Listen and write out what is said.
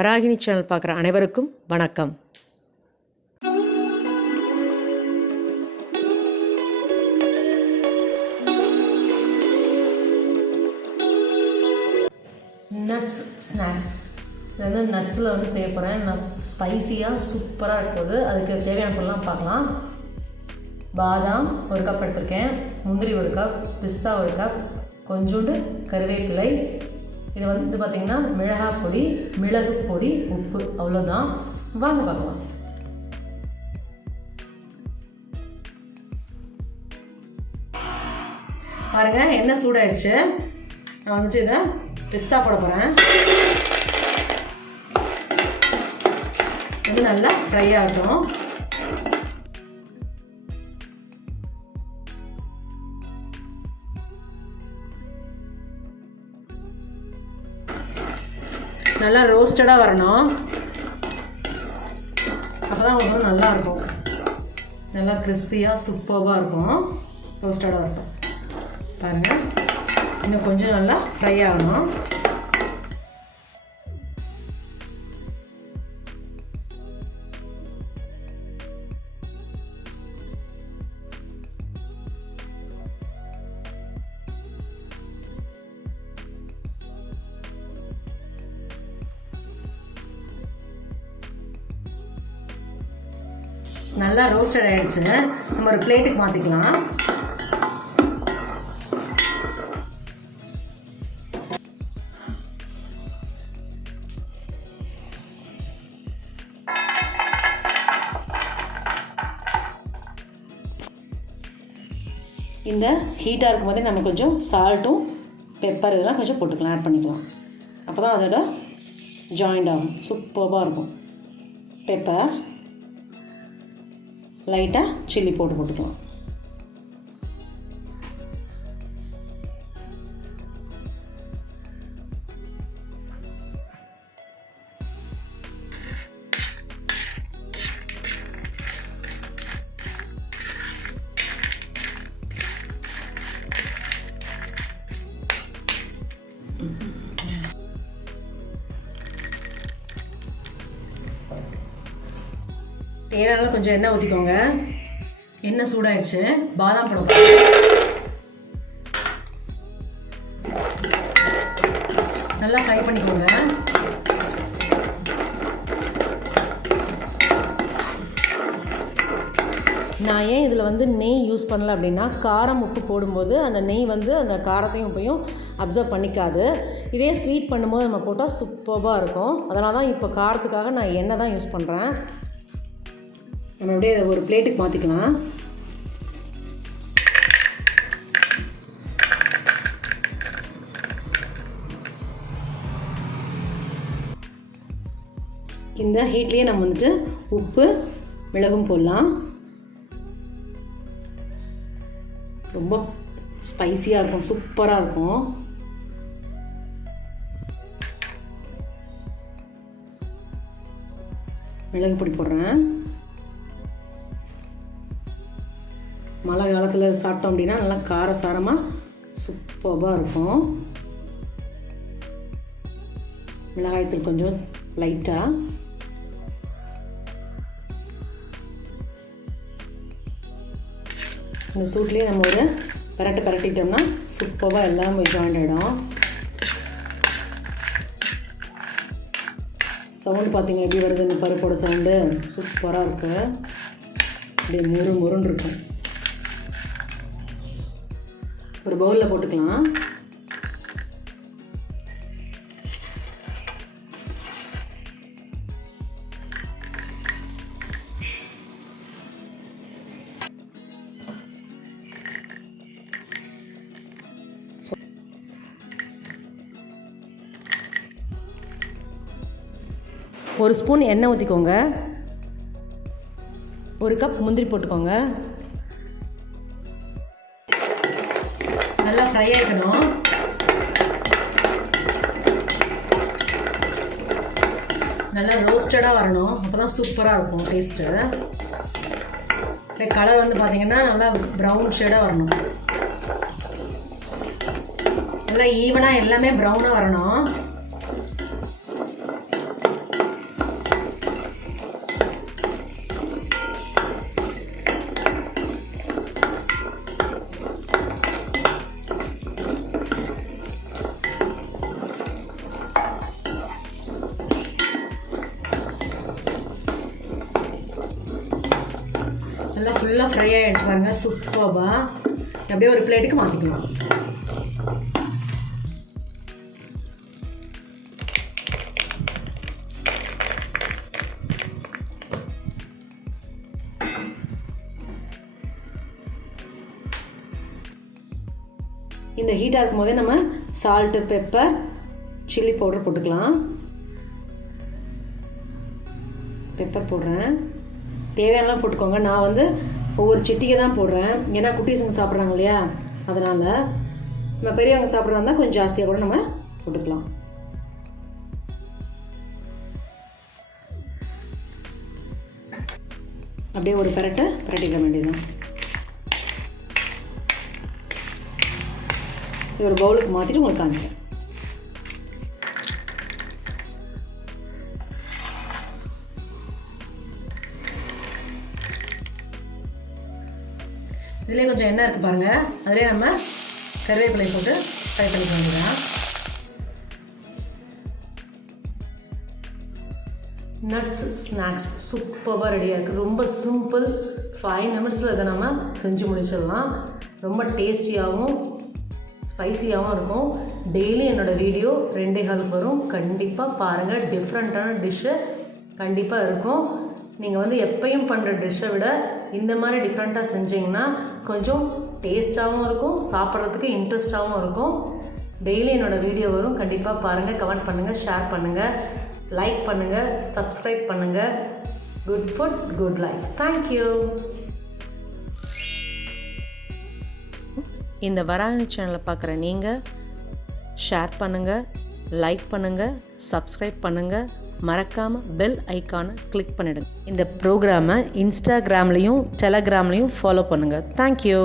Varahini channel பார்க்குற அனைவருக்கும் வணக்கம். நட்ஸ் ஸ்நாக்ஸ் இது வந்து நட்ஸில் வந்து செய்ய போகிறேன். நான் ஸ்பைசியாக சூப்பராக இருக்குது. அதுக்கு தேவையான பொருள்லாம் பார்க்கலாம். பாதாம் 1 கப் எடுத்திருக்கேன், முந்திரி 1 கப், பிஸ்தா 1 கப், கொஞ்சோண்டு கருவேப்பிலை. இது வந்து பார்த்திங்கன்னா மிளகாய் பொடி, மிளகு பொடி, உப்பு, அவ்வளோதான். வாங்க பார்க்கலாம். பாருங்கள், எண்ணெய் சூடாயிடுச்சு. நான் வந்துட்டு இதை பிஸ்தா போட போகிறேன். இது நல்லா ஃப்ரை ஆகட்டும். நல்லா ரோஸ்டடாக வரணும். அப்போ தான் உங்களுக்கு நல்லாயிருக்கும். நல்லா கிறிஸ்பியாக சூப்பராக இருக்கும். ரோஸ்டடாக இருக்கும். பாருங்கள், இன்னும் கொஞ்சம் நல்லா ஃப்ரை ஆகணும். நல்லா ரோஸ்டட் ஆகிடுச்சு. நம்ம ஒரு பிளேட்டுக்கு மாற்றிக்கலாம். இந்த ஹீட்டாக இருக்கும் போதே நம்ம கொஞ்சம் சால்ட்டும் பெப்பர் இதெல்லாம் கொஞ்சம் போட்டுக்கலாம், ஆட் பண்ணிக்கலாம். அப்போ தான் அதோட ஜாயிண்ட் ஆகும், சூப்பராக இருக்கும். பெப்பர், லைட்டாக சில்லி போட்டுக்கலாம். தேவையான கொஞ்சம் எண்ணெய் ஊற்றிக்கோங்க. எண்ணெய் சூடாயிடுச்சு. பாதாம் போடுவோம். நல்லா ஃப்ரை பண்ணிக்கோங்க. நான் ஏன் இதில் வந்து நெய் யூஸ் பண்ணலை அப்படின்னா, காரம் உப்பு போடும்போது அந்த நெய் வந்து அந்த காரத்தையும் உப்பையும் அப்சர்வ் பண்ணிக்காது. இதே ஸ்வீட் பண்ணும்போது நம்ம போட்டால் சூப்பராக இருக்கும். அதனால தான் இப்போ காரத்துக்காக நான் எண்ணெய் தான் யூஸ் பண்ணுறேன். நம்ம அப்படியே ஒரு பிளேட்டுக்கு மாற்றிக்கலாம். இந்த ஹீட்லேயே நம்ம வந்துட்டு உப்பு மிளகும் போடலாம். ரொம்ப ஸ்பைசியாக இருக்கும், சூப்பராக இருக்கும். மிளகு பொடி போடுறேன். மழை காலத்தில் சாப்பிட்டோம் அப்படின்னா நல்லா காரசாரமாக சூப்பராக இருக்கும். மிளகாய்த்தூள் கொஞ்சம் லைட்டாக. இந்த சூட்லேயே நம்ம ஒரு பரட்டிட்டோம்னா சூப்பராக எல்லாம் போய் ஜாயிண்ட் ஆகிடும். சவுண்டு பார்த்தீங்கன்னா எப்படி வருது, இந்த பருப்போட சவுண்டு சூப்பராக இருக்குது. அப்படியே முருன்னு இருக்கும். ஒரு பவுலில் போட்டுக்கலாம். ஒரு ஸ்பூன் எண்ணெய் ஊற்றிக்கோங்க. 1 கப் முந்திரி போட்டுக்கோங்க. நல்லா ஃப்ரை ஆகிக்கணும். நல்லா ரோஸ்டடாக வரணும். அப்போ தான் சூப்பராக இருக்கும் டேஸ்ட்டு. கலர் வந்து பார்த்திங்கன்னா நல்லா ப்ரௌன் ஷேடாக வரணும். நல்லா ஈவனாக எல்லாமே ப்ரௌனாக வரணும். நல்லா ஃபுல்லாக ஃப்ரை ஆகிடுச்சு பாருங்கள், சூப்பராக. அப்படியே ஒரு பிளேட்டுக்கு மாற்றிக்கலாம். இந்த ஹீட்டாக இருக்கும் போதே நம்ம சால்ட்டு, பெப்பர், சில்லி பவுடர் போட்டுக்கலாம். பெப்பர் போடுறேன், தேவையானலாம் போட்டுக்கோங்க. நான் வந்து ஒவ்வொரு சிட்டிகை தான் போடுறேன், ஏன்னா குட்டீஸுங்க சாப்பிட்றாங்க இல்லையா, அதனால். நம்ம பெரியவங்க சாப்பிட்றதா இருந்தால் கொஞ்சம் ஜாஸ்தியாக கூட நம்ம போட்டுக்கலாம். அப்படியே ஒரு பிரட்டிக்க வேண்டியதுதான். ஒரு பவுலுக்கு மாற்றிட்டு உங்களுக்கு காமிக்கிறேன். இதுலேயே கொஞ்சம் எண்ணெய் இருக்குது பாருங்கள், அதிலே நம்ம கருவேப்பிலை போட்டு ஃப்ரை பண்ணிக்க வேண்டியதான். நட்ஸ் ஸ்நாக்ஸ் சூப்பராக ரெடியாக இருக்குது. ரொம்ப சிம்பிள், 5 நிமிட்ஸில் இதை நம்ம செஞ்சு முடிச்சிடலாம். ரொம்ப டேஸ்டியாகவும் ஸ்பைசியாகவும் இருக்கும். டெய்லி என்னோடய வீடியோ 2:15 வரும், கண்டிப்பாக பாருங்கள். டிஃப்ரெண்ட்டான டிஷ்ஷு கண்டிப்பாக இருக்கும். நீங்கள் வந்து எப்பயும் பண்ணுற டிஷ்ஷை விட இந்த மாதிரி டிஃப்ரெண்ட்டாக செஞ்சிங்கன்னா கொஞ்சம் டேஸ்ட்டாகவும் இருக்கும், சாப்பிட்றதுக்கு இன்ட்ரெஸ்ட்டாகவும் இருக்கும். டெய்லி என்னோடய வீடியோ வரும், கண்டிப்பாக பாருங்கள். கமெண்ட் பண்ணுங்கள், ஷேர் பண்ணுங்கள், லைக் பண்ணுங்கள், சப்ஸ்கிரைப் பண்ணுங்கள். Good food, good life. Thank you. இந்த வராணி சேனலை பார்க்குற நீங்கள் ஷேர் பண்ணுங்கள், லைக் பண்ணுங்கள், சப்ஸ்கிரைப் பண்ணுங்கள். மறக்காமல் பெல் ஐக்கானை கிளிக் பண்ணிடுங்க. இந்த ப்ரோக்ராமை இன்ஸ்டாகிராம்லேயும் டெலகிராம்லேயும் ஃபாலோ பண்ணுங்கள். தேங்க்யூ.